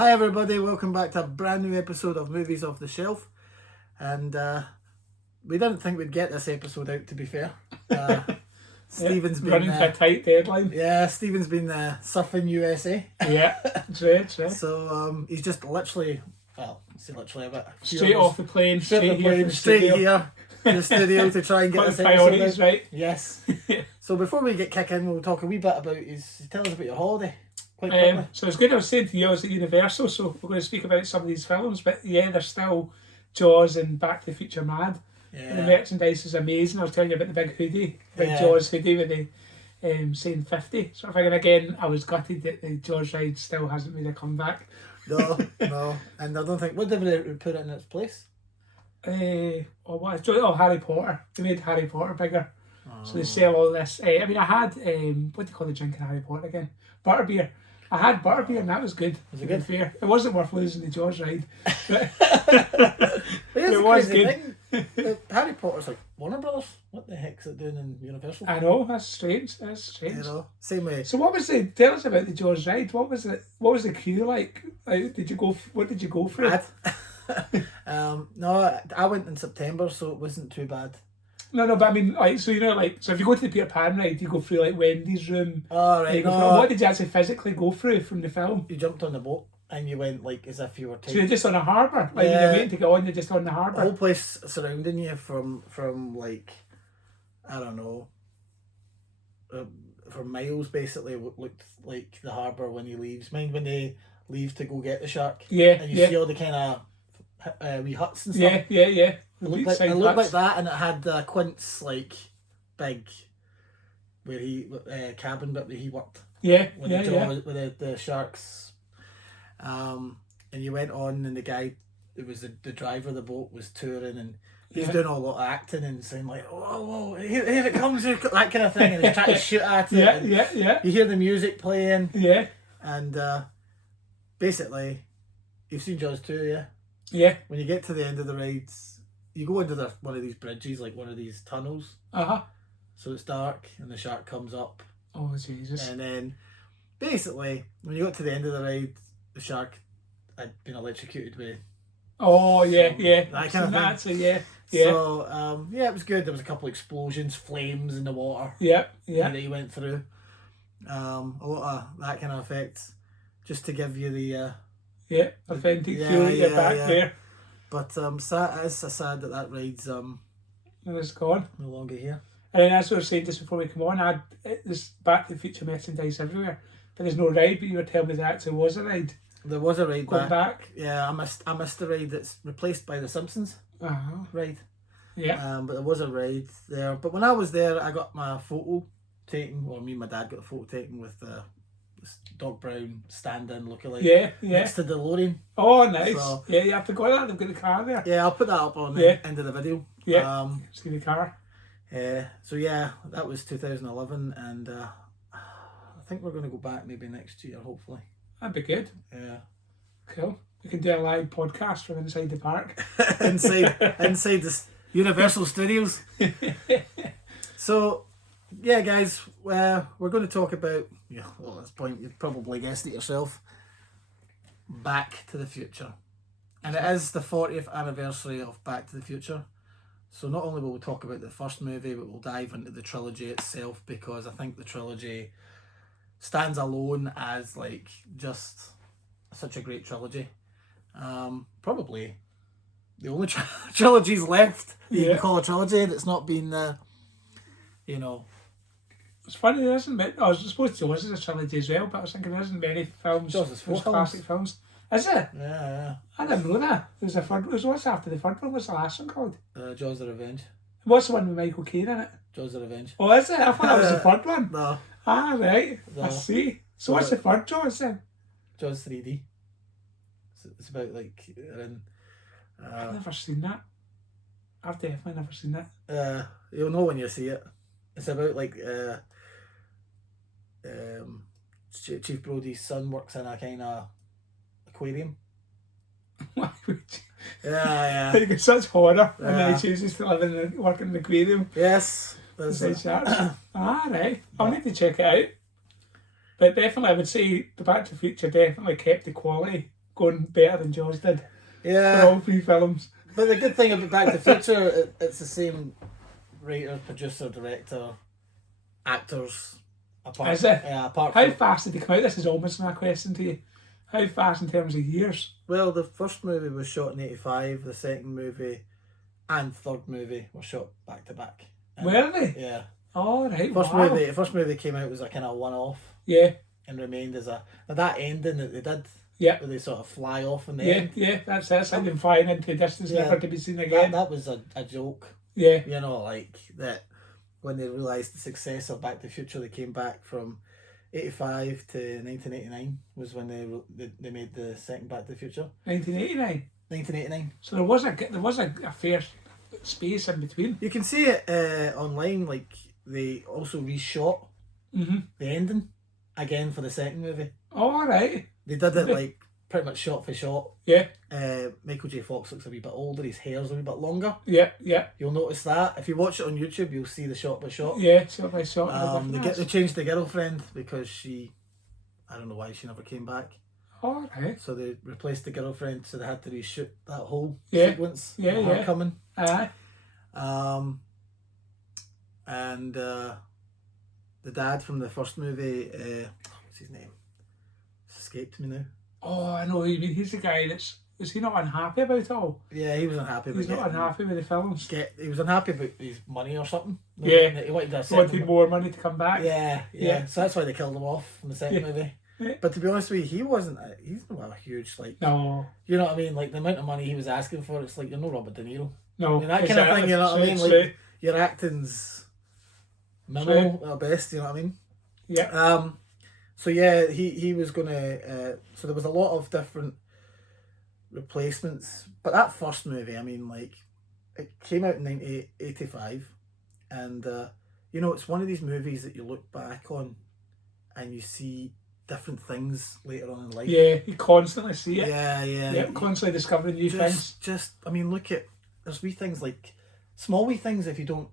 Hi everybody, welcome back to a brand new episode of Movies Off the Shelf. And we didn't think we'd get this episode out, to be fair. Stephen's been running for a tight deadline. Yeah, Stephen's been surfing USA. Yeah, true. So he's just literally, well, say literally a bit. Straight off the plane, straight here to the studio to try and get this priorities episode out. right. Yes. So before we get kicking, we'll talk a wee bit about tell us about your holiday. Quite quickly. So it's good. I was saying to you, I was at Universal, so we're going to speak about some of these films. But yeah, there's still Jaws and Back to the Future mad. Yeah. And the merchandise is amazing. I was telling you about the big hoodie, Jaws hoodie with the saying 50 sort of thing. And again, I was gutted that the Jaws ride still hasn't made a comeback. No. And I don't think, what did they put it in its place? Harry Potter. They made Harry Potter bigger. So they sell all this. I had, what do you call the drink in Harry Potter again? Butterbeer. I had butterbeer and that was good. Was it good? Fair. It wasn't worth losing the Jaws ride. But it was good. Harry Potter's like Warner Brothers. What the heck's it doing in Universal? I know, that's strange. You know, same way. So tell us about the Jaws ride. What was the queue like? What did you go through? No, I went in September, so it wasn't too bad. No, but I mean, so if you go to the Peter Pan ride, you go through like Wendy's room. Oh, right. What did you actually physically go through from the film? You jumped on the boat and you went like as if you were So you're just on a harbour? Like when you're waiting to get on, you're just on the harbour? The whole place surrounding you from like, I don't know, for miles basically looked like the harbour when he leaves. Mind when they leave to go get the shark? Yeah. And you see all the kind of wee huts and stuff? Yeah. It looked like that, and it had Quint's like big where he cabin bit where he worked. With the sharks. And you went on, and the guy, it was the driver of the boat, was touring, and he's doing a lot of acting and saying like, "Whoa, here it comes," that kind of thing, and he's trying to shoot at it. Yeah. You hear the music playing. Yeah. And basically, you've seen Jaws 2, yeah? Yeah. When you get to the end of the rides, you go into one of these bridges, like one of these tunnels. So it's dark, and the shark comes up. Oh, Jesus. And then, basically, when you got to the end of the ride, the shark had been electrocuted with... Oh, yeah. That kind of thing. Yeah. So, it was good. There was a couple of explosions, flames in the water. Yeah. That he went through. A lot of that kind of effects, just to give you the... authentic feel at your back there. But it is sad that ride's it's gone. No longer here. And then as we were saying just before we come on, there's Back to the Future merchandise everywhere. But there's no ride, but you were telling me there actually was a ride. There was a ride going back. Yeah, I missed the ride that's replaced by the Simpsons ride. Yeah. But there was a ride there. But when I was there, I got my photo taken, or me and my dad got a photo taken with this Doc Brown stand-in lookalike. Yeah. Next to DeLorean. Oh, nice. So, yeah, I forgot that. They've got the car there. Yeah, I'll put that up on the end of the video. Yeah. See the car. So yeah, that was 2011, and I think we're going to go back maybe next year, hopefully. That'd be good. Yeah. Cool. We can do a live podcast from inside the park. inside the Universal Studios. So, yeah, guys, we're going to talk about, at this point, you've probably guessed it yourself, Back to the Future. And it is the 40th anniversary of Back to the Future. So not only will we talk about the first movie, but we'll dive into the trilogy itself, because I think the trilogy stands alone as like just such a great trilogy. Probably the only trilogies left that you can call a trilogy that's not been, It's funny, there isn't many. I was supposed to Jaws is a trilogy as well, but I was thinking there isn't many films. Jaws is 4 classic films. Is it? Yeah. I didn't know that. There's a third. What's after the third one? What's the last one called? Jaws the Revenge. What's the one with Michael Caine in it? Jaws the Revenge. Oh, is it? I thought that was the third one. No. Right. No. I see. So what's the third Jaws then? Jaws 3D. It's about like... I've never seen that. I've definitely never seen that. You'll know when you see it. It's about like... Chief Brody's son works in a kind of aquarium. Why would you? Yeah. Like it's such horror, and then he chooses to live in work in an aquarium. Yes. Right. I'll need to check it out. But definitely, I would say the Back to the Future definitely kept the quality going better than Jaws did for Yeah, all three films. but the good thing about Back to the Future, it's the same writer, producer, director, actors. Apart, Is it? yeah, apart How from fast did they come out? This is almost my question to you. How fast in terms of years? well, the first movie was shot in '85. The second movie and third movie were shot back to back. Were they? Yeah. Oh, right. First Wow. movie, the first movie came out was a kind of one-off Yeah. and remained as a that ending that they did. Yeah. Where they sort of fly off in the Yeah, end. yeah, that's it. Something flying into distance, Yeah. never to be seen again. That was a joke. Yeah. You know, like that when they realised the success of Back to the Future, they came back from '85 to 1989 was when they made the second Back to the Future. 1989. 1989. So there was a fair space in between. You can see it online. Like they also reshot the ending again for the second movie. Oh, all right. They did it like pretty much shot for shot. Yeah. Michael J. Fox looks a wee bit older. His hair's a wee bit longer. Yeah, yeah. You'll notice that if you watch it on YouTube, you'll see the shot by shot. Yeah, shot by shot. They changed the girlfriend because I don't know why she never came back. All right. So they replaced the girlfriend, so they had to reshoot that whole Yeah. sequence. Yeah, of her yeah. coming. Aye. And the dad from the first movie, what's his name? It's escaped me now. Oh, I know what you mean. He's the guy was he not unhappy about it all? Yeah, he was unhappy. He's not unhappy with the films. He was unhappy about his money or something. Yeah. He wanted He wanted more money to come back. Yeah. So that's why they killed him off in the second movie. Yeah. But to be honest with you, he's not a huge, like... No. You know what I mean? Like, the amount of money he was asking for, it's like, you're no Robert De Niro. No. I mean, that kind of thing, you know what I mean? Like, your acting's minimal at best, you know what I mean? Yeah. So yeah, he was gonna. So there was a lot of different replacements, but that first movie, I mean, like, it came out in 1985, and you know, it's one of these movies that you look back on, and you see different things later on in life. Yeah, you constantly see it. Yeah. Yeah, constantly discovering new things. I mean, look at there's wee things like small wee things if you don't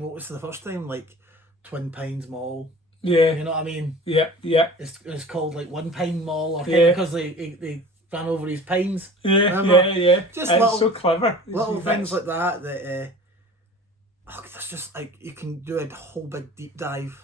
notice the first time, like Twin Pines Mall. Yeah. You know what I mean? Yeah. It's called like One Pine Mall, or Yeah. because they ran over his pines. Yeah. Remember? Yeah. Just it's so clever. little things like that. There's just like you can do a whole big deep dive.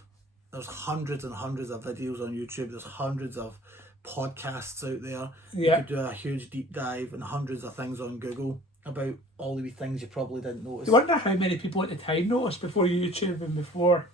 There's hundreds and hundreds of videos on YouTube. There's hundreds of podcasts out there. Yeah. You could do a huge deep dive and hundreds of things on Google about all the wee things you probably didn't notice. You wonder how many people at the time noticed before YouTube and before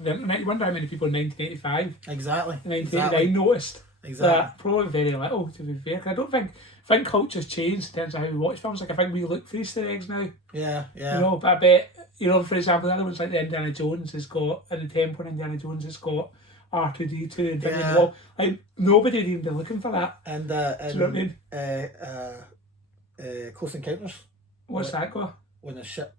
the internet. You wonder how many people in 1985, Exactly. 1989 noticed. Exactly. That probably very little, to be fair. 'Cause I think culture's changed in terms of how we watch films. Like, I think we look for Easter eggs now. Yeah. You know, but I bet, you know, for example, the other ones like the Indiana Jones has got, and the Temple in Indiana Jones has got R2D2 and Digging the Wall. Like, nobody would even be looking for that. And Do you know what I mean? Close Encounters. What's that got? When the ship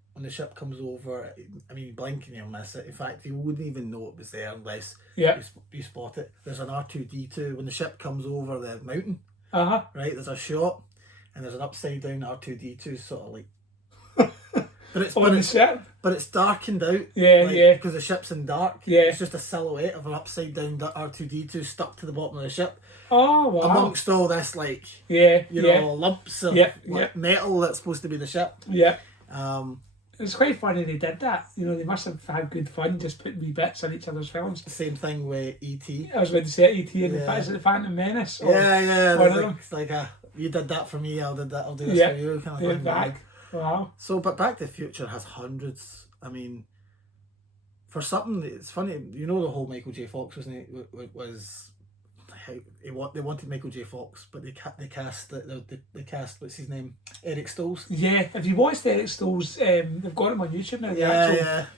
comes over, I mean, blink and you'll miss it. In fact, you wouldn't even know it was there unless you spot it. There's an R2D2 when the ship comes over the mountain. Uh-huh. Right, there's a shot, and there's an upside down R2D2 sort of like. But it's darkened out. Yeah. Because the ship's in dark. Yeah. It's just a silhouette of an upside down R2D2 stuck to the bottom of the ship. Oh, wow. Amongst all this, like, you know, lumps of Yeah. metal that's supposed to be the ship. Yeah. It's It's quite funny they did that. You know, they must have had good fun just putting wee bits in each other's films. the same thing with E.T. I was about to say E.T. and the Phantom Menace. Or Yeah. one of them. It's like you did that for me, I'll do this for you kind of Do it thing. back. Wow. So, but Back to the Future has hundreds. I mean, for something, it's funny. You know, the whole Michael J. Fox they wanted Michael J. Fox, but they cast what's his name, Eric Stoltz. Yeah, if you watched Eric Stoltz, they've got him on YouTube now.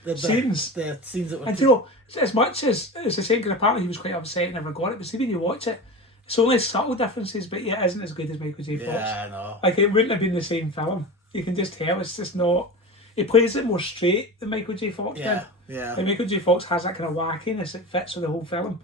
The scenes. The scenes that were. And you know, as much as it's the same, because apparently he was quite upset and never got it. But see, when you watch it, it's only subtle differences, but yeah, it isn't as good as Michael J. Fox. Yeah, I know. Like, it wouldn't have been the same film. You can just tell it's just not. He plays it more straight than Michael J. Fox did. Yeah. Like, Michael J. Fox has that kind of wackiness that fits with the whole film,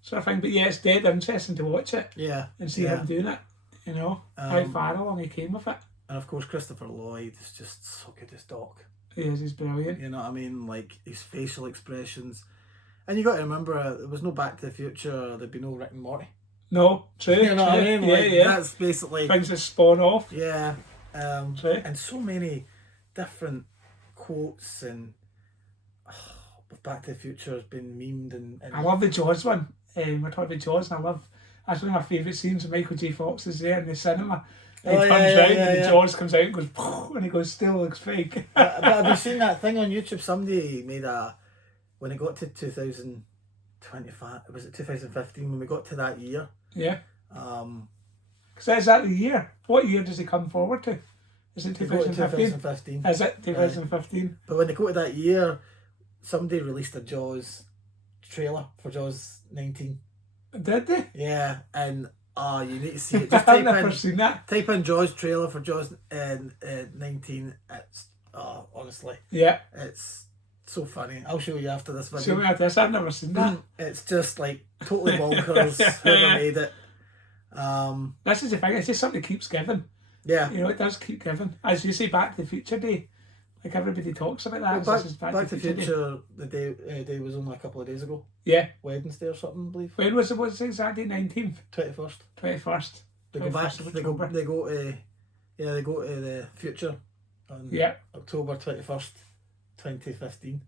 sort of thing. But yeah, it's dead interesting to watch it. Yeah. And see him doing it. You know, how far along he came with it. And of course, Christopher Lloyd is just so good as Doc. He's brilliant. You know what I mean? Like, his facial expressions. And you got to remember, there was no Back to the Future, there'd be no Rick and Morty. No, true. You know what I mean? Yeah, Like, yeah. that's basically Brings the spawn off. yeah. True. And so many different quotes and Back to the Future has been memed and I love the Jaws one. We're talking about Jaws, and I love. That's one of my favourite scenes when Michael J. Fox is there in the cinema. And he turns round and the Jaws comes out and goes, and he goes, still looks fake. but have you seen that thing on YouTube? Somebody made when it got to 2025, was it 2015? When we got to that year, Yeah. Because is that the year? What year does he come forward to? Is it 2015? 2015. Is it 2015? But when they go to that year, somebody released a Jaws trailer for Jaws 19. Did they? Yeah, and you need to see it. Just I've never seen that. Type in Jaws trailer for Jaws 19. It's honestly, Yeah. it's so funny. I'll show you after this video. Show me this. I've never seen that. It's just like totally bonkers. Whoever made it. This is the thing. It's just something that keeps giving. Yeah. You know, it does keep giving. As you say, Back to the Future Day. Like everybody talks about that. Well, This is Back to the Future, the day was only a couple of days ago. Yeah. Wednesday or something, I believe. When was it? What's the exact date? 19th? 21st. 21st. They go back. They go to the future on October 21st, 2015.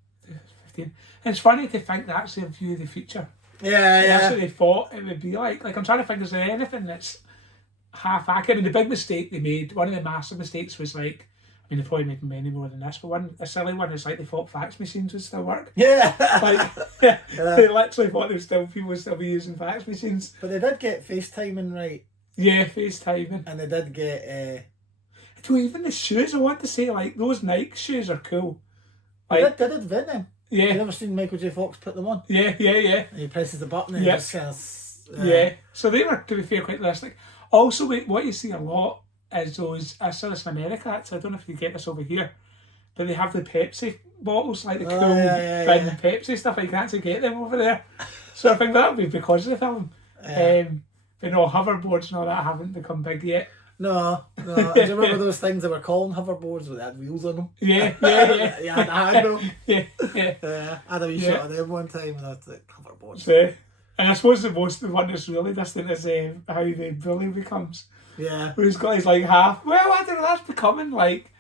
15. And it's funny to think that actually a view of the future. Yeah, That's what they thought it would be like. Like, I'm trying to think, is there anything that's half accurate? I mean, the big mistake they made, one of the massive mistakes was like, I mean, they probably made many more than this, but a silly one is like they thought fax machines would still work. Yeah. Like, they literally thought people would still be using fax machines. But they did get FaceTiming right. Yeah, FaceTiming. And they did get... even the shoes, I want to say, like, those Nike shoes are cool. Like, they did invent them. Yeah. You never seen Michael J. Fox put them on? Yeah. And he presses the button and just kind of... Yeah. So they were, to be fair, quite realistic. Also, what you see a lot is those... I saw this in America, actually. I don't know if you get this over here. But they have the Pepsi bottles, like the cool thin Pepsi stuff. You can actually get them over there. So I think that would be because of the film. But no, hoverboards and all that haven't become big yet. No. Do you remember those things that were called hoverboards with had wheels on them? Yeah. You had a handle. Yeah. I had a wee shot of them one time and I was like, hoverboards. And I suppose the one that's really distant is how the bully becomes. Yeah. Where he's got his like half. Well, I don't know, that's becoming like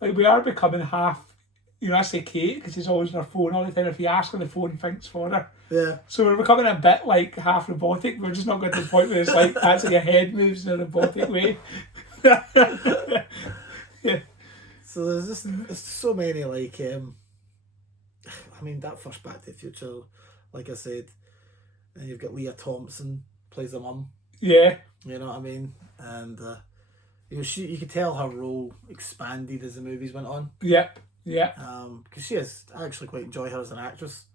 we are becoming half. You know, I say Kate because she's always on her phone all the time. If you ask her, the phone thinks for her. Yeah. So we're becoming a bit like half robotic. We're just not going to the point where it's like that's how your head moves in a robotic way. Yeah. So there's so many like I mean that first Back to the Future, like I said, and you've got Leah Thompson plays the mum. Yeah. You know what I mean? And you know, you could tell her role expanded as the movies went on. Yep. Yeah. Because I actually quite enjoy her as an actress.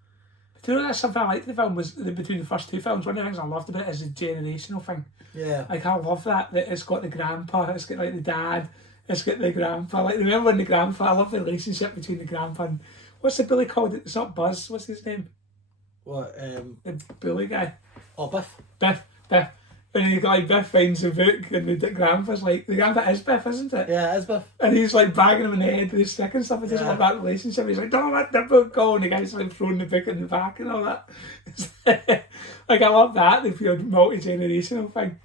Do you know that's something I liked the film was between the first two films. One of the things I loved about it is the generational thing. Yeah. Like I love that it's got the grandpa, it's got like the dad, it's got the grandpa. Like remember when the grandpa, I love the relationship between the grandpa and what's the bully called? It's not Buzz, what's his name? What? The bully guy. Oh, Biff. Biff. And you got like Biff finds the book and the grandpa's like the grandpa is Biff, isn't it? Yeah, it is Biff. And he's like bagging him in the head with his stick and stuff. I just love that relationship. He's like, don't let the book go, and the guy's like throwing the book in the back and all that. Like I love that, the pure multi-generational thing.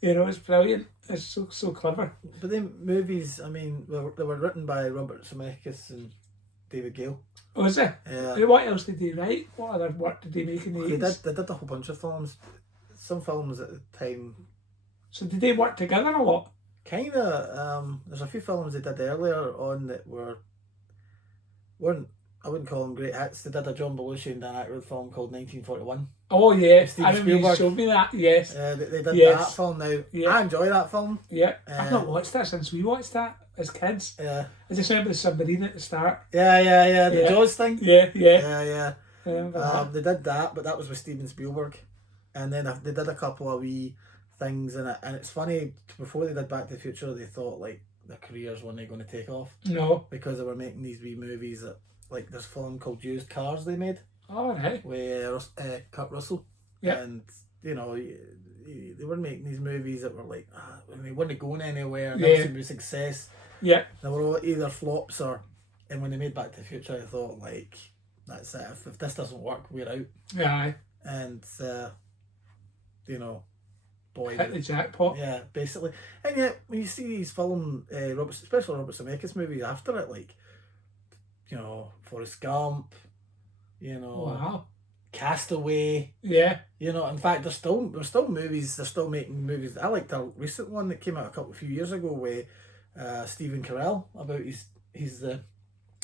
You know, it's brilliant. It's so clever. But then movies, I mean, they were written by Robert Zemeckis and David Gale. Oh, is it? Yeah. What else did they write? What other work did they make in the 80s? They did a whole bunch of films. Some films at the time. So did they work together a lot? Kind of. There's a few films they did earlier on that weren't. I wouldn't call them great hits. They did a John Belushi and Dan Aykroyd film called 1941. Oh yeah, Steven I remember you showed me that. Yes. They did that film. Now I enjoy that film. Yeah, I've not watched that since we watched that as kids. Yeah. I just remember the submarine at the start. Yeah. The Jaws thing. Yeah. They did that, but that was with Steven Spielberg. And then they did a couple of wee things in it, and it's funny, before they did Back to the Future they thought like their careers weren't going to take off. No. Because they were making these wee movies that, like this film called Used Cars they made. Oh, right. With Kurt Russell. Yeah. And, you know, they were making these movies that were like, they weren't going anywhere, and yeah. they seemed to be a success. Yeah. They were all either flops or, and when they made Back to the Future I thought like, that's it, if this doesn't work, we're out. Yeah. And, you know, boy. Hit the jackpot. Yeah, basically. And yet, when you see these especially Robert Zemeckis movies after it, like, you know, Forrest Gump, you know, Wow. Castaway. Yeah. You know, in fact, there's still movies. They're still making movies. I liked a recent one that came out a few years ago with Stephen Carell about he's the,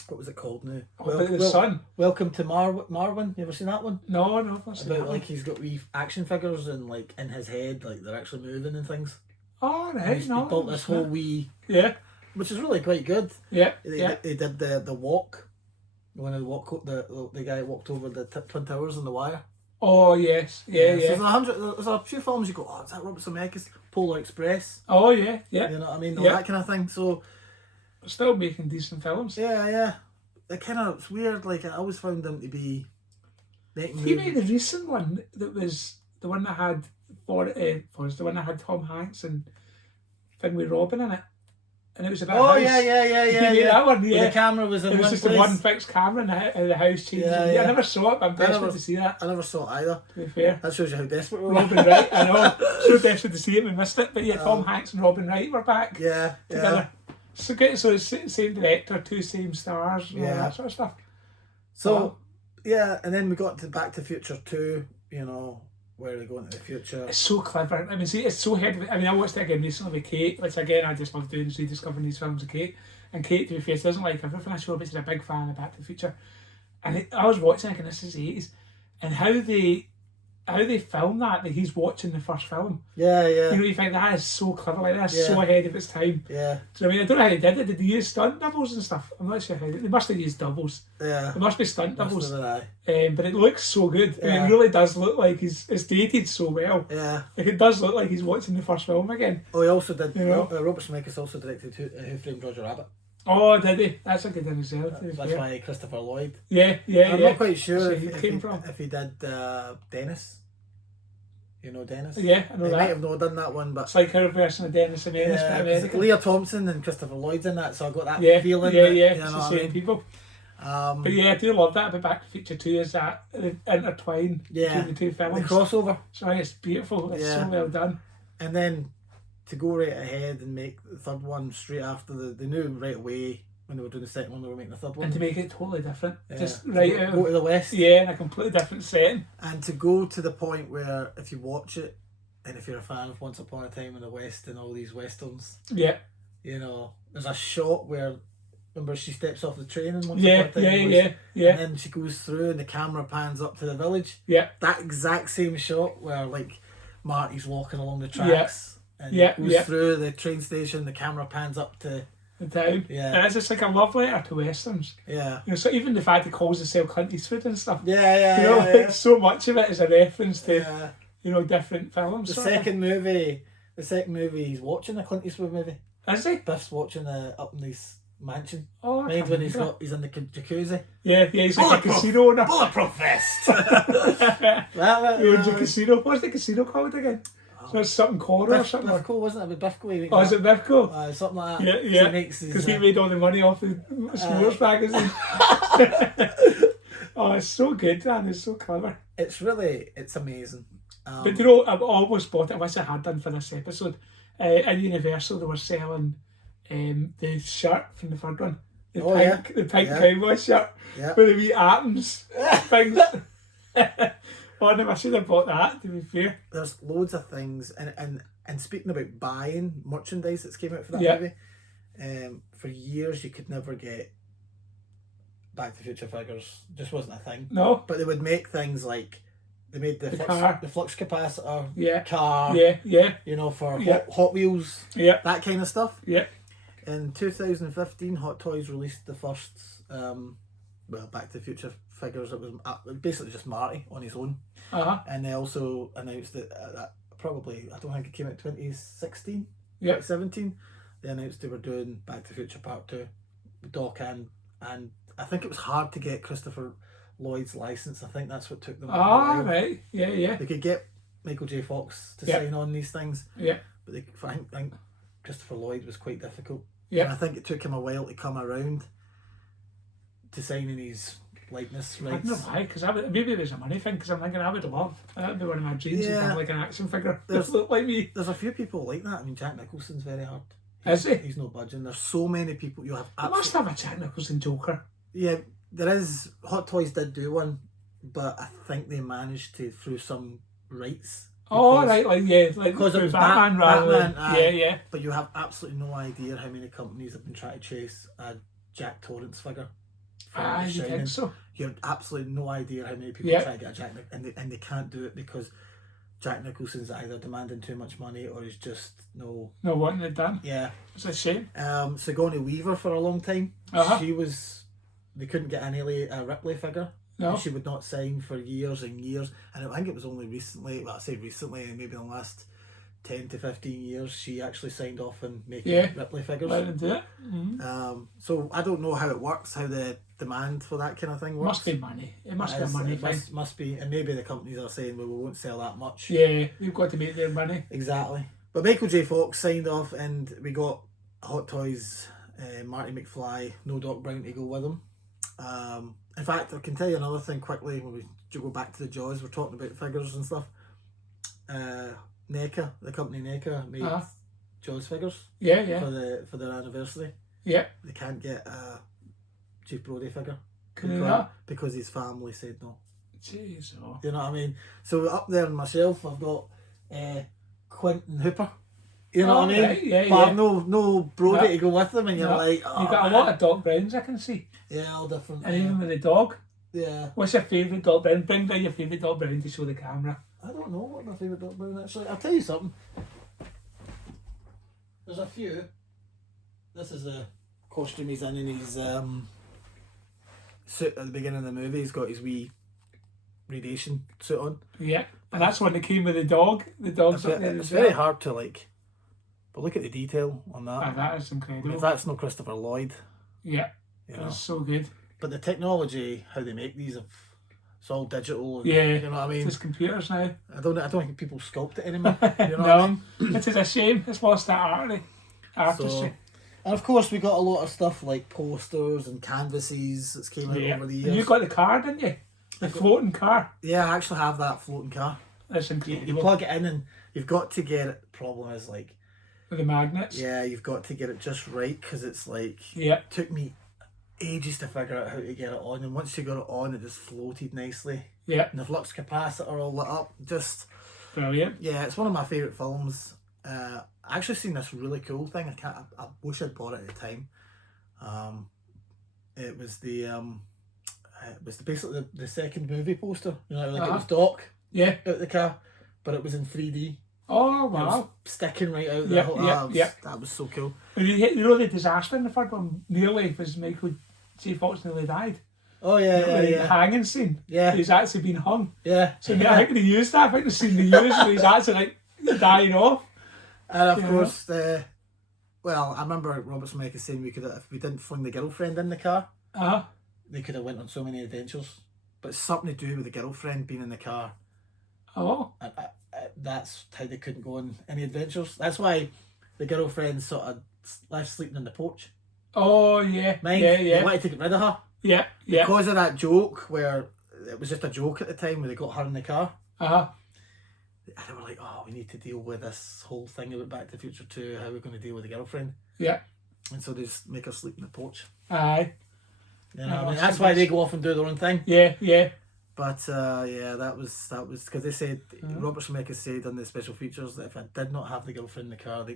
what was it called now? About the sun. Welcome to Marwin. You ever seen that one? No, I've not seen that About one. like he's got wee action figures and like in his head, like they're actually moving and things. Oh, And right. he No. built this whole wee, Yeah. which is really quite good. Yeah. They Yeah. did the walk. When the guy walked over the Twin Towers on the wire. Oh, yes. Yeah. So there's a few films you go, oh, is that Robert Zemeckis? Polar Express. Oh, yeah. Yeah. You know what I mean? All Yeah. that kind of thing. So Still making decent films. yeah. It's weird. Like I always found them to be making He movies. made the recent one that was the one that had the one that had Tom Hanks and thing with Robin in it, and it was about. Oh house. yeah. He made that one. Where Yeah. the camera was in It was one just place. the one fixed camera and the house changed. Yeah. I never saw it, but I'm I desperate never- to see that. I never saw it either. To be fair. That shows you how desperate we were. Robin Wright, I know. So desperate to see it, we missed it. But yeah, Tom Hanks and Robin Wright were back Yeah. together. So good. So it's same director, two same stars, and all Yeah. that sort of stuff. So yeah, and then we got to Back to Future 2. You know, where they go into the future. It's so clever. I mean, see, it's so heavy. I mean, I watched it again recently with Kate, which again, I just love doing is rediscovering these films with Kate. And Kate, to be fair, she doesn't like everything I show, but she's a big fan of Back to the Future. And I was watching it, and this is the 80s, and how they film that he's watching the first film. Yeah. You know, you think that is so clever, like that's Yeah. so ahead of its time. Yeah. So I mean, I don't know how they did it. Did they use stunt doubles and stuff? I'm not sure how they must have used doubles. Yeah. There must be stunt Must doubles. have been, aye. But it looks so good. I mean, Yeah. it really does look like it's dated so well. Yeah. Like it does look like he's watching the first film again. Oh, he also did. You know? Robert Zemeckis also directed Who Framed Roger Rabbit. Oh, did he? That's a good one as well. to be That's fair. why Christopher Lloyd. Yeah. I'm not quite sure So if, he if, came he, from. if he did Dennis. You know Dennis? Yeah, I know He might that. have not done that one, but It's like her version of Dennis the Menace, but yeah, 'cause American. Leah Thompson and Christopher Lloyd's in that, so I got that Yeah, feeling. yeah. That, you It's know the what I same mean? people. But yeah, I do love that about Back to the Future 2 is that they intertwine Yeah. between the two The films. crossover, So it's beautiful. It's Yeah. so well done. and then to go right ahead and make the third one straight after they knew right away when they were doing the second one they were making the third one. And to make it totally different. Yeah. Just To right go, out go of, to the west, yeah, in a completely different setting. and to go to the point where if you watch it, and if you're a fan of Once Upon a Time in the West and all these westerns, Yeah. you know, there's a shot where remember she steps off the train and Once Yeah, Upon a Time, yeah. and then she goes through and the camera pans up to the village. Yeah. That exact same shot where like Marty's walking along the tracks and Yeah, he goes yeah. through the train station, the camera pans up to The town. Yeah. And it's just like a love letter to westerns. yeah. You know, so even the fact he calls himself Clint Eastwood and stuff. Yeah, You know, yeah. like so much of it is a reference to Yeah. you know different films. The sort of. second movie he's watching a Clint Eastwood movie. Is he? Biff's watching up in his mansion. Oh, I Mind can't when he's remember. in the jacuzzi. Yeah, he's like a Bulletproof. casino owner. Bulletproof vest. He owns a casino. What's the casino called again? So it's something Cora or something. Biffco, wasn't it? With Biffco. Oh, is it Bivco? Something like that. Yeah. He makes his, Because he made all the money off the sports magazine. Oh, it's so good, man. It's so clever. it's amazing. But you know, I've almost bought it. I wish I had done for this episode. At Universal, they were selling the shirt from the third one. The pink Yeah. cowboy shirt Yeah. with the wee atoms things. Oh, no, I should have bought that, to be fair. There's loads of things, and speaking about buying merchandise that's came out for that Yeah. movie, for years you could never get Back to the Future figures. Just wasn't a thing. No? But they would make things like they made the car. flux capacitor, Yeah. car, Yeah. you know, for Yeah. Hot Wheels, Yeah. that kind of stuff. Yeah. In 2015, Hot Toys released the first, Back to the Future figures. It was basically just Marty on his own. Uh-huh. And they also announced that, probably, I don't think it came out 2016, Yeah. 2017. They announced they were doing Back to the Future Part 2, Doc and I think it was hard to get Christopher Lloyd's license. I think that's what took them a Ah, while. right. Yeah. They could get Michael J. Fox to Yeah. sign on these things, Yeah. but I think Christopher Lloyd was quite difficult. Yeah. And I think it took him a while to come around to signing his likeness I rights. don't know why, because maybe it was a money thing, because I'm thinking I would love, that would be one of my dreams, is to have like an action figure that looked like me. There's a few people like that. I mean, Jack Nicholson's very hard. Is he? He's no budging. There's so many people. You have You must have a Jack Nicholson Joker. Yeah, there is. Hot Toys did do one, but I think they managed to through some rights. Oh, right, like Because it was Batman rather than yeah. But you have absolutely no idea how many companies have been trying to chase a Jack Torrance figure. You think so? You have absolutely no idea how many people try to get a Jack and they can't do it because Jack Nicholson's either demanding too much money or he's just no wanting it done. Yeah, it's a shame. Sigourney Weaver for a long time. They couldn't get any Ripley figure. No. She would not sign for years and years, and I think it was only recently, well I say recently, maybe in the last 10 to 15 years, she actually signed off and making Ripley figures. Let them do it. Mm-hmm. So I don't know how it works, how the demand for that kind of thing works. Must be money. It must be a money thing. Must be, and maybe the companies are saying, well, we won't sell that much. Yeah, we've got to make their money. Exactly. But Michael J. Fox signed off, and we got Hot Toys, Marty McFly, no Doc Brown to go with him. In fact, I can tell you another thing quickly when we go back to the Jaws. We're talking about figures and stuff. NECA, the company NECA, made Jaws figures. Yeah. For their anniversary. Yeah. They can't get a Chief Brody figure. Because his family said no. Jeez, oh. You know what I mean? So up there on my shelf, I've got Quentin Hooper. You know what I mean? Right. Yeah, but I've no Brody to go with them, and you're like, oh, you've got a lot of Doc Browns I can see. Yeah, all different. And even with the dog. Yeah. What's your favourite Doc Brown? Bring down your favourite Doc Brown to show the camera. I don't know what my favourite Doc Brown actually. I'll tell you something. There's a few. This is the costume he's in his suit at the beginning of the movie. He's got his wee radiation suit on. Yeah, and that's when they came with the dog. The dog's up there. It's very hard to like, but look at the detail on that. That is incredible. If that's not Christopher Lloyd. Yeah, it's so good. But the technology, how they make these, it's all digital. And, yeah, you know what I mean. It's computers now. I don't think people sculpt it anymore. You know no, what I mean? It is a shame. It's lost that artistry. So, and of course, we got a lot of stuff like posters and canvases that's came out over the years. And you got the car, didn't you? The floating car. Yeah, I actually have that floating car. That's incredible. You plug it in and you've got to get it. The problem is like with the magnets. Yeah, you've got to get it just right because it's like it took me ages to figure out how to get it on, and once you got it on, it just floated nicely. Yeah. And the flux capacitor all lit up. Just brilliant. Yeah, it's one of my favourite films. I actually seen this really cool thing. I wish I'd bought it at the time. It was basically the second movie poster. You know, like it was Doc. Yeah. Out the car, but it was in 3D. Oh wow! It was sticking right out there. That was so cool. You know the disaster in the third one nearly was Michael J. Fox nearly died. Oh yeah, the hanging scene. Yeah, he's actually been hung. Yeah. So I think they used that. I think the scene they used where he's actually like dying off. And of course, well, I remember Robert Zemeckis saying we could have, if we didn't fling the girlfriend in the car, they could have went on so many adventures. But it's something to do with the girlfriend being in the car. Oh. And that's how they couldn't go on any adventures. That's why the girlfriend sort of left sleeping on the porch. Oh yeah. They wanted to get rid of her. Yeah. Because of that joke where it was just a joke at the time where they got her in the car. And they were like, oh, we need to deal with this whole thing about Back to the Future 2, how we're going to deal with the girlfriend. Yeah. And so they just make her sleep on the porch. Aye. You know, I mean, that's why they go off and do their own thing. Yeah. But that was because they said Robert Zemeckis said on the special features that if I did not have the girlfriend in the car,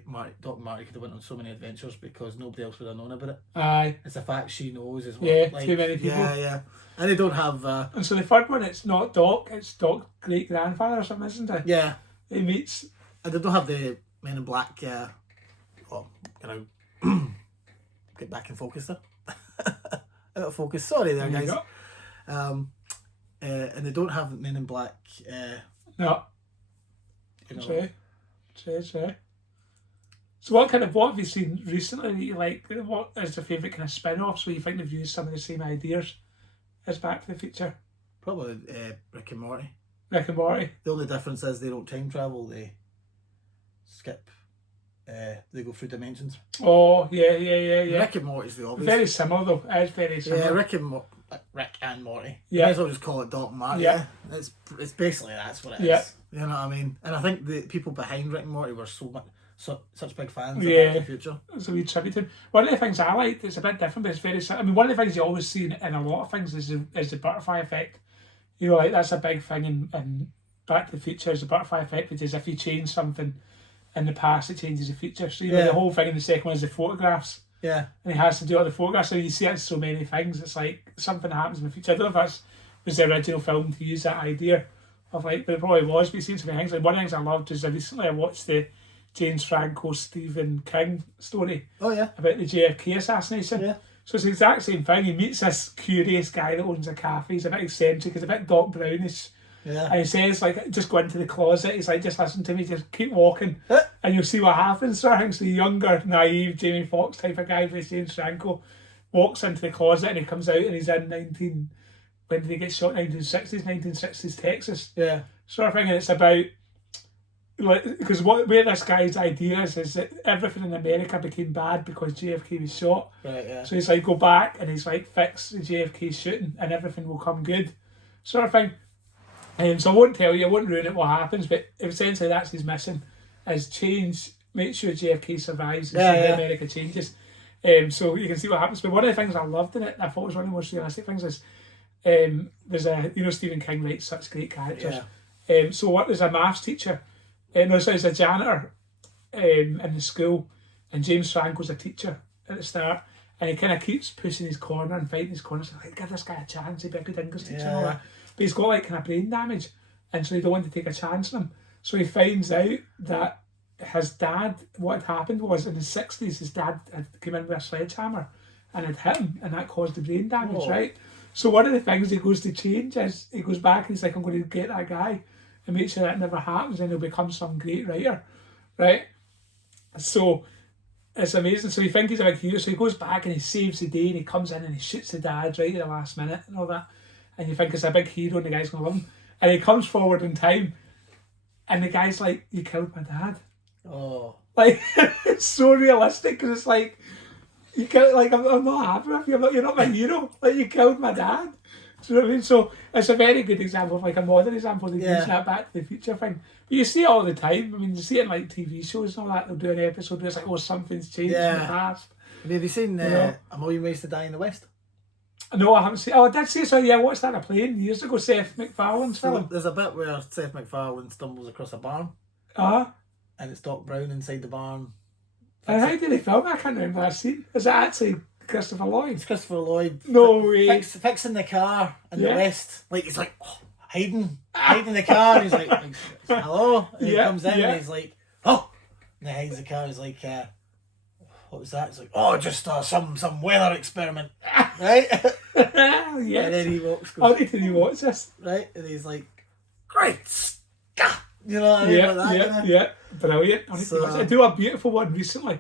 Doc and Marty could have went on so many adventures because nobody else would have known about it. Aye. It's a fact she knows as well. Yeah, too many people. Yeah. And they don't have. And so the third one, it's not Doc, it's Doc's great grandfather or something, isn't it? Yeah. He meets. And they don't have the Men in Black. Get back in focus there. Out of focus. Sorry there, guys. And they don't have Men in Black. No. True. So what have you seen recently that you like? What is your favourite kind of spin-offs where you think they've used some of the same ideas as Back to the Future? Probably Rick and Morty. Rick and Morty. The only difference is they don't time travel. They skip. They go through dimensions. Oh yeah. Rick and Morty's the obvious. Very similar though. It's very similar. Yeah, Rick and like Rick and Morty. Yeah. Might as well just call it Doc and Marty. Yeah. It's basically that's what it is. Yeah. You know what I mean? And I think the people behind Rick and Morty were such big fans of Yeah. Back to the Future. It's a wee tribute to him. One of the things I liked, it's a bit different, but it's very. I mean, one of the things you always see in a lot of things is the butterfly effect. You know, like that's a big thing in Back to the Future is the butterfly effect, which is if you change something in the past, it changes the future. So you know, the whole thing in the second one is the photographs. Yeah. And he has to do all the photographs. So you see it in so many things. It's like something happens in the future. I don't know if that was the original film to use that idea of like, but it probably was. But you see so many things. Like one of the things I loved is recently I watched the James Franco Stephen King story. Oh yeah. About the JFK assassination. Yeah. So it's the exact same thing. He meets this curious guy that owns a cafe. He's a bit eccentric. He's a bit Doc Brownish. Yeah. And he says, like, just go into the closet. He's like, just listen to me, just keep walking, and you'll see what happens. So I think the younger, naive Jamie Foxx type of guy with James Franco walks into the closet and he comes out and he's in when did he get shot? 1960s Texas. Yeah. Sort of thing, and it's about, like, because where this guy's idea is that everything in America became bad because JFK was shot. Right, yeah. So he's like, go back and he's like, fix the JFK shooting and everything will come good. Sort of thing. So I won't tell you, I won't ruin it what happens, but essentially that's his mission, is change, make sure JFK survives and see how America changes. So you can see what happens. But one of the things I loved in it, I thought was one of the most realistic things, is there's a, you know, Stephen King writes such great characters. Yeah. So there's a maths teacher, there's a janitor in the school, and James Franco's a teacher at the start, and he kind of keeps pushing his corner and fighting his corner, so like, give this guy a chance, he'd be a good English teacher and all that. But he's got like kind of brain damage, and so he don't want to take a chance on him. So he finds out that his dad, what had happened was in the 60s, his dad had come in with a sledgehammer and had hit him, and that caused the brain damage, right? So one of the things he goes to change is he goes back and he's like, I'm going to get that guy and make sure that never happens, and he'll become some great writer, right? So it's amazing. So you think he's a big hero, so he goes back and he saves the day and he comes in and he shoots the dad right at the last minute and all that. And you think it's a big hero and the guy's going to love him. And he comes forward in time and the guy's like, you killed my dad. Oh. Like, it's so realistic because it's like, you killed, like, I'm not happy with you. You're not my hero. Like, you killed my dad. Do you know what I mean? So it's a very good example of like a modern example of using that Back to the Future thing. But you see it all the time. I mean, you see it in like TV shows and all that. They'll do an episode where it's like, oh, something's changed in the past. Have you seen A Million Ways to Die in the West? No, I haven't seen. Oh, I did see. So yeah, I watched that on a plane years ago. Seth MacFarlane's film. There's a bit where Seth MacFarlane stumbles across a barn. And it's Doc Brown inside the barn. And how did they film? I can't remember that scene. Is that actually Christopher Lloyd? It's Christopher Lloyd. No way. Fixing the car in the West. Like he's like hiding the car. And he's like, hello. And he comes in and he's like, oh. And he hides the car. He's like, what was that? It's like, oh, just some weather experiment, right? Yes. And then he walks. I need to rewatch this. Right, and he's like, great Scott! You know what I mean? Like that, Brilliant. I do a beautiful one recently.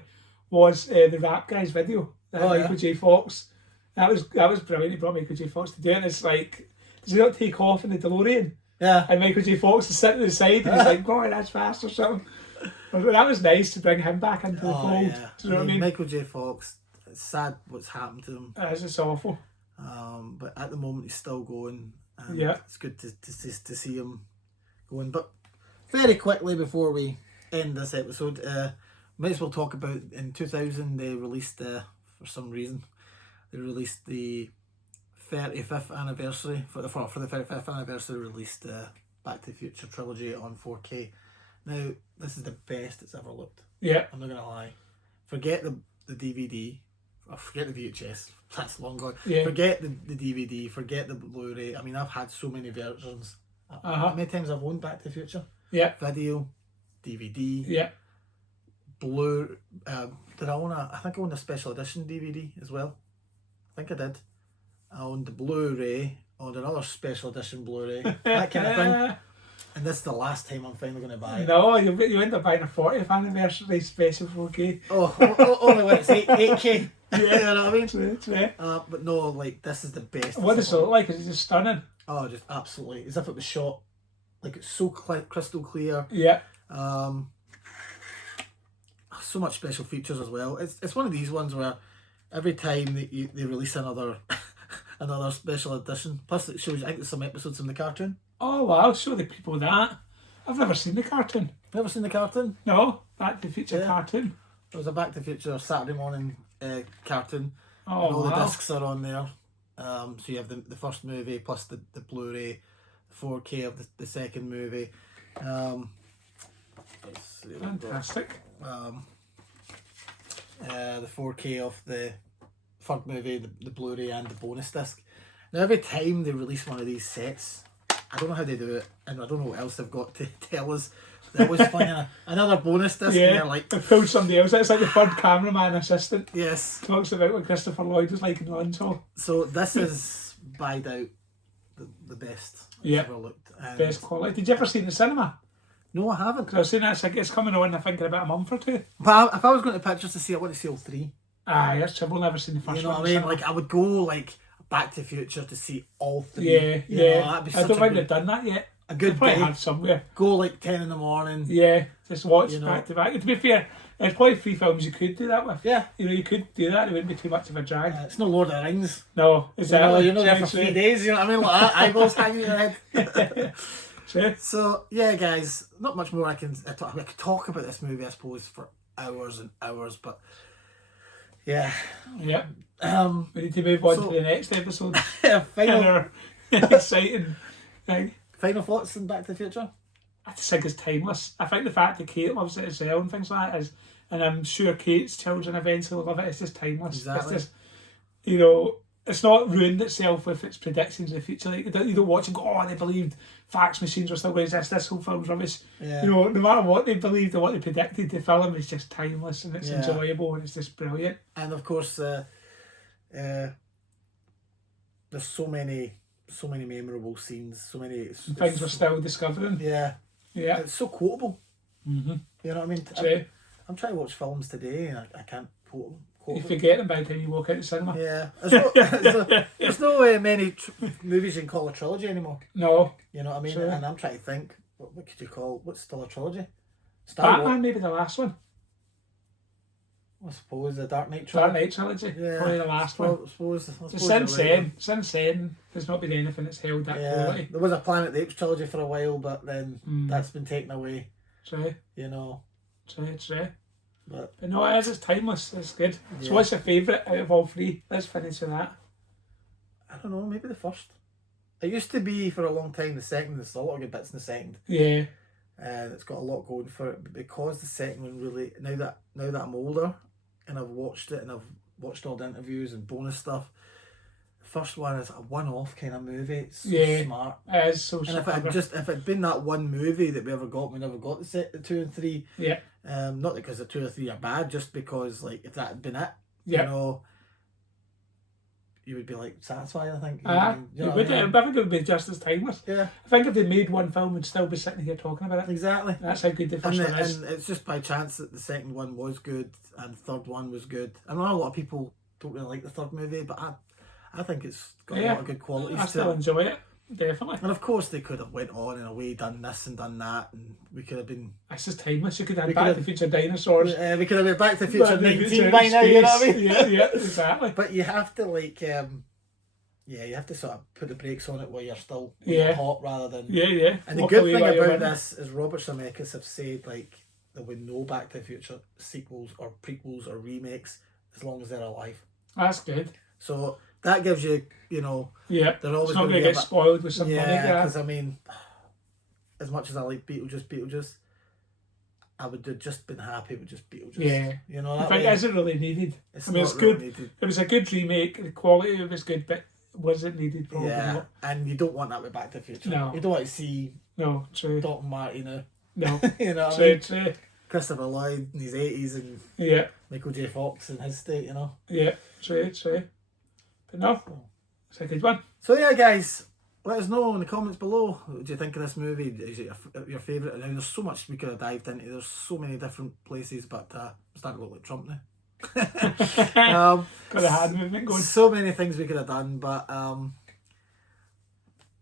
Was the Rap Guys video? Michael J. Fox. That was brilliant. He brought Michael J. Fox to do it. And it's like, does he not take off in the DeLorean? Yeah. And Michael J. Fox is sitting at the side and he's like, boy, that's fast or something. That was nice to bring him back into the fold. Yeah. Do you know what I mean? Michael J. Fox, it's sad what's happened to him. It's awful. But at the moment he's still going. And it's good to see him going. But very quickly before we end this episode, might as well talk about in 2000 they released, for some reason, they released the 35th anniversary, for the 35th anniversary released Back to the Future trilogy on 4K. Now, this is the best it's ever looked. Yeah. I'm not going to lie. Forget the DVD, or forget the VHS, that's long gone. Yeah. Forget the DVD, forget the Blu-ray. I mean, I've had so many versions. How many times I've owned Back to the Future? Yeah. Video, DVD. Yeah. Did I own I think I owned a special edition DVD as well. I think I did. I owned the Blu-ray, owned another special edition Blu-ray, that kind of thing. And this is the last time I'm finally going to buy it. No, you end up buying a 40th anniversary special 4K. Only when it's 8K. Yeah, you know what I mean? True. But no, like, this is the best. What does it look like? Is it just stunning? Oh, just absolutely. As if it was shot. Like, it's so crystal clear. Yeah. So much special features as well. It's one of these ones where every time they release another another special edition. Plus, it shows you, I think there's some episodes in the cartoon. Oh wow, show the people that. I've never seen the cartoon. Never seen the cartoon? No, Back to the Future Yeah. cartoon. It was a Back to the Future Saturday morning cartoon. Oh, and all the wow. discs are on there. So you have the first movie plus the Blu-ray, the 4K of the second movie. Let's see, Fantastic. the 4K of the third movie, the Blu-ray and the bonus disc. Now every time they release one of these sets, I don't know how they do it, and I don't know what else they've got to tell us. They always find another bonus disc, and Yeah, they're like, they pulled somebody else. It's like the third cameraman assistant. yes. Talks about what Christopher Lloyd was like in Luncho. So this is by doubt the best I've Yeah. ever looked. And Best quality. Did you ever see it in the cinema? no, I haven't. Because I was saying that's like it's coming on, I think, in about a month or two. But if I was going to pictures to see, I want to see all three. Aye, that's true. We've never seen the first You know one. what I in mean? the Like I would go like Back to the Future to see all three. cinema. You Yeah, know, that'd be I such don't a think good, they've done that yet. a They good probably day. have somewhere. Go like 10 in the morning. Yeah, just watch You know. back to back. To be fair, there's probably 3 films you could do that with. Yeah. You know, you could do that. It wouldn't be too much of a drag. It's no Lord of the Rings. No, exactly. You're not there for True, 3 days, you know what I mean? Like that, eyeballs hanging in your head. true. So, yeah, guys, not much more I could talk about this movie, I suppose, for hours and hours, but yeah. Yeah. We need to move on so- to the next episode. final, Another exciting thing. final thoughts on Back to the Future? I just think it's timeless. I think the fact that Kate loves it as well and things like that is, and I'm sure Kate's children eventually will love it. It's just timeless. Exactly. It's just, you know, it's not ruined itself with its predictions of the future. Like you don't watch and go, oh, they believed fax machines were still going to exist. This whole film's rubbish. Yeah. You know, no matter what they believed or what they predicted, the film is just timeless and it's Yeah. enjoyable and it's just brilliant. And of course, there's so many memorable scenes, so many Things we're still discovering. yeah, Yeah. it's so quotable. Mm-hmm. You know what I mean? True. I'm trying to watch films today and I can't quote You them. forget them by the time you walk out the cinema. Yeah, there's no many movies you can call a trilogy anymore. No. You know what I mean? True. And I'm trying to think, what could you call? What's still a trilogy? Batman, maybe the last one. I suppose the Dark Knight Dark trilogy. Knight trilogy. Yeah, Probably the last one. I suppose Since you're right. then, there's not been anything that's held that Yeah, quality. there was a Planet of the Apes trilogy for a while, but then that's been taken away. True, You know, true. but But no, it's timeless. It's good. Yeah. So what's your favourite out of all three? Let's finish with that. I don't know, maybe the first. It used to be for a long time the second. There's a lot of good bits in the second, Yeah. and it's got a lot going for it. But because the second one really, now that I'm older, and I've watched it and I've watched all the interviews and bonus stuff. The first one is a one-off kind of movie. It's so Yeah. smart. It is so And if clever. it had been that one movie that we never got the 2 and 3. Yeah. Not because the 2 or 3 are bad, just because like if that had been it, Yeah. you know, you would be like satisfied. I think. You know what I mean? You know it what would, I mean? I think it would be just as timeless. Yeah, I think if they made one film, we'd still be sitting here talking about it. exactly. That's how good the first one is. And it's just by chance that the second one was good and the third one was good. I know a lot of people don't really like the third movie, but I think it's got a Yeah. lot of good qualities I to still it. enjoy it. Definitely. And of course they could have went on in a way, done this and done that, and we could have been It's just timeless. You could have We Back could to the Future dinosaurs. we could have been Back to the Future Back to the 19 Future by now, you know what I space. mean? Yeah, exactly. But you have to like you have to sort of put the brakes on it while you're still Yeah. hot rather than Yeah. And the Walk good away thing while you're about winning. this is Robert Zemeckis have said like there will be no Back to the Future sequels or prequels or remakes as long as they're alive. That's good. So that gives you, you know, Yeah. they're always It's not going going to to get spoiled with some money. yeah, Yeah. because I mean, as much as I like Beetlejuice, I would have just been happy with just Beetlejuice. Yeah. You know, I that think way, it isn't really needed. it's I mean, not it's really good. needed. It was a good remake. The quality was good, but was it needed? Probably Yeah, not. and you don't want that with Back to the Future. No. You don't want to see No, true. Doc Marty now. No, You know what I true, mean? true. Christopher Lloyd in his 80s and Yeah, Michael J. Fox in his state, you know. yeah, true. But no, it's a good one. So yeah, guys, let us know in the comments below. What do you think of this movie? Is it your favourite? And there's so much we could have dived into. There's so many different places, but I'm starting to look like Trump now. Got a hand movement going. So many things we could have done, but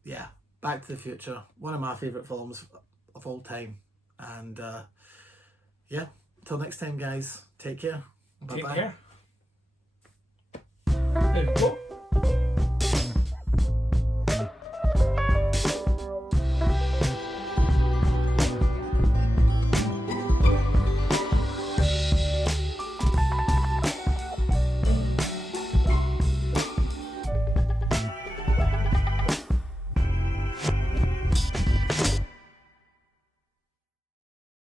yeah, Back to the Future, one of my favourite films of all time. And yeah, till next time, guys, take care. Take Bye-bye. care. There we go.